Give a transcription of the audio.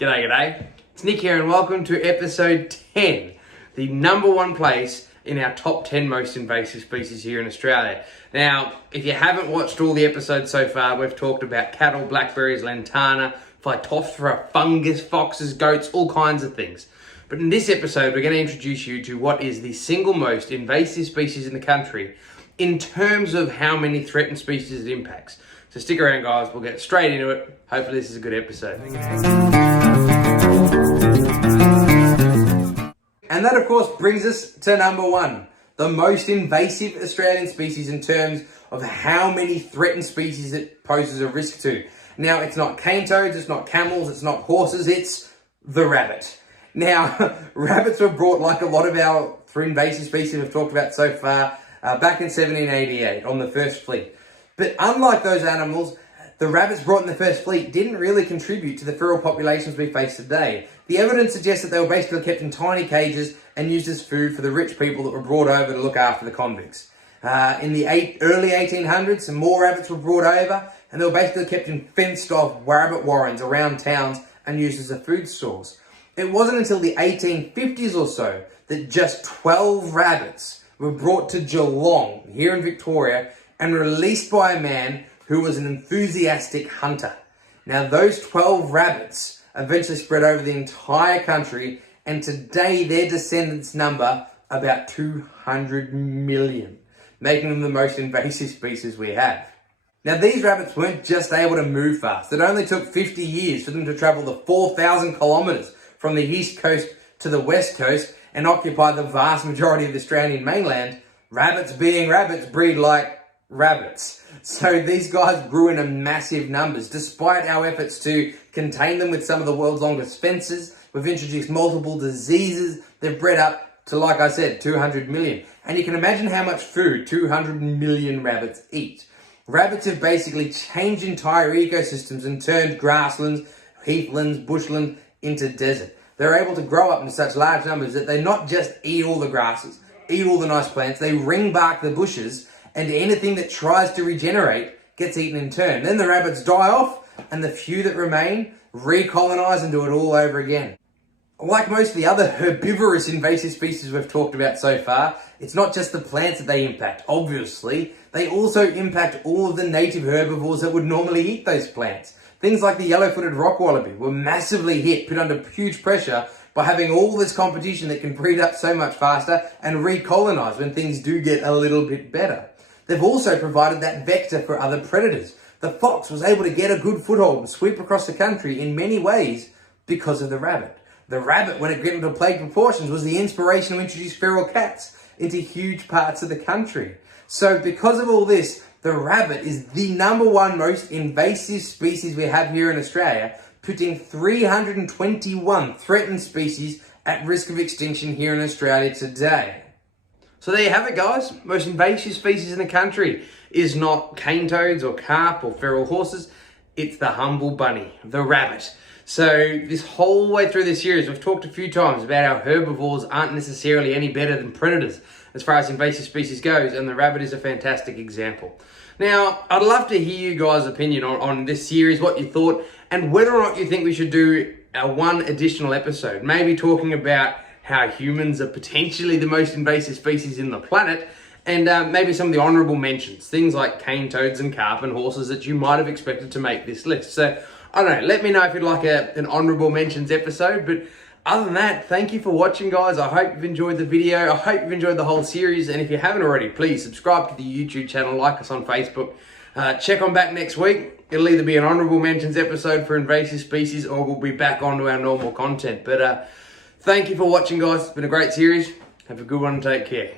G'day, g'day. It's Nick here and welcome to episode 10, the number one place in our top 10 most invasive species here in Australia. Now, if you haven't watched all the episodes so far, we've talked about cattle, blackberries, lantana, phytophthora, fungus, foxes, goats, all kinds of things. But in this episode, we're going to introduce you to what is the single most invasive species in the country in terms of how many threatened species it impacts. So stick around, guys. We'll get straight into it. Hopefully this is a good episode. And that, of course, brings us to number one, the most invasive Australian species in terms of how many threatened species it poses a risk to. Now, it's not cane toads, it's not camels, it's not horses, it's the rabbit. Now, rabbits were brought, like a lot of our three invasive species we've talked about so far, back in 1788 on the first fleet. But unlike those animals, the rabbits brought in the first fleet didn't really contribute to the feral populations we face today. The evidence suggests that they were basically kept in tiny cages and used as food for the rich people that were brought over to look after the convicts. In the early 1800s, some more rabbits were brought over, and they were basically kept in fenced-off rabbit warrens around towns and used as a food source. It wasn't until the 1850s or so that just 12 rabbits were brought to Geelong, here in Victoria, and released by a man who was an enthusiastic hunter. Now, those 12 rabbits eventually spread over the entire country, and today their descendants number about 200 million, making them the most invasive species we have. Now, these rabbits weren't just able to move fast. It only took 50 years for them to travel the 4,000 kilometres from the east coast to the west coast and occupy the vast majority of the Australian mainland. Rabbits being rabbits breed like rabbits. So these guys grew in massive numbers. Despite our efforts to contain them with some of the world's longest fences, we've introduced multiple diseases. They've bred up to, like I said, 200 million. And you can imagine how much food 200 million rabbits eat. Rabbits have basically changed entire ecosystems and turned grasslands, heathlands, bushland into desert. They're able to grow up in such large numbers that they not just eat all the grasses, eat all the nice plants, they ring bark the bushes, and anything that tries to regenerate gets eaten in turn. Then the rabbits die off, and the few that remain recolonize and do it all over again. Like most of the other herbivorous invasive species we've talked about so far, it's not just the plants that they impact. Obviously, they also impact all of the native herbivores that would normally eat those plants. Things like the yellow-footed rock wallaby were massively hit, put under huge pressure by having all this competition that can breed up so much faster and recolonize when things do get a little bit better. They've also provided that vector for other predators. The fox was able to get a good foothold and sweep across the country in many ways because of the rabbit. The rabbit, when it grew into plague proportions, was the inspiration to introduce feral cats into huge parts of the country. So because of all this, the rabbit is the number one most invasive species we have here in Australia, putting 321 threatened species at risk of extinction here in Australia today. So there you have it, guys. Most invasive species in the country is not cane toads or carp or feral horses. It's the humble bunny, the rabbit. So this whole way through this series, we've talked a few times about how herbivores aren't necessarily any better than predators as far as invasive species goes, and the rabbit is a fantastic example. Now, I'd love to hear you guys' opinion on this series, what you thought, and whether or not you think we should do one additional episode, maybe talking about how humans are potentially the most invasive species in the planet, and maybe some of the honourable mentions, things like cane toads and carp and horses that you might have expected to make this list. So, I don't know, let me know if you'd like an honourable mentions episode, but other than that, thank you for watching, guys. I hope you've enjoyed the video. I hope you've enjoyed the whole series, and if you haven't already, please subscribe to the YouTube channel, like us on Facebook. Check on back next week. It'll either be an honourable mentions episode for invasive species, or we'll be back onto our normal content. But thank you for watching, guys. It's been a great series. Have a good one and take care.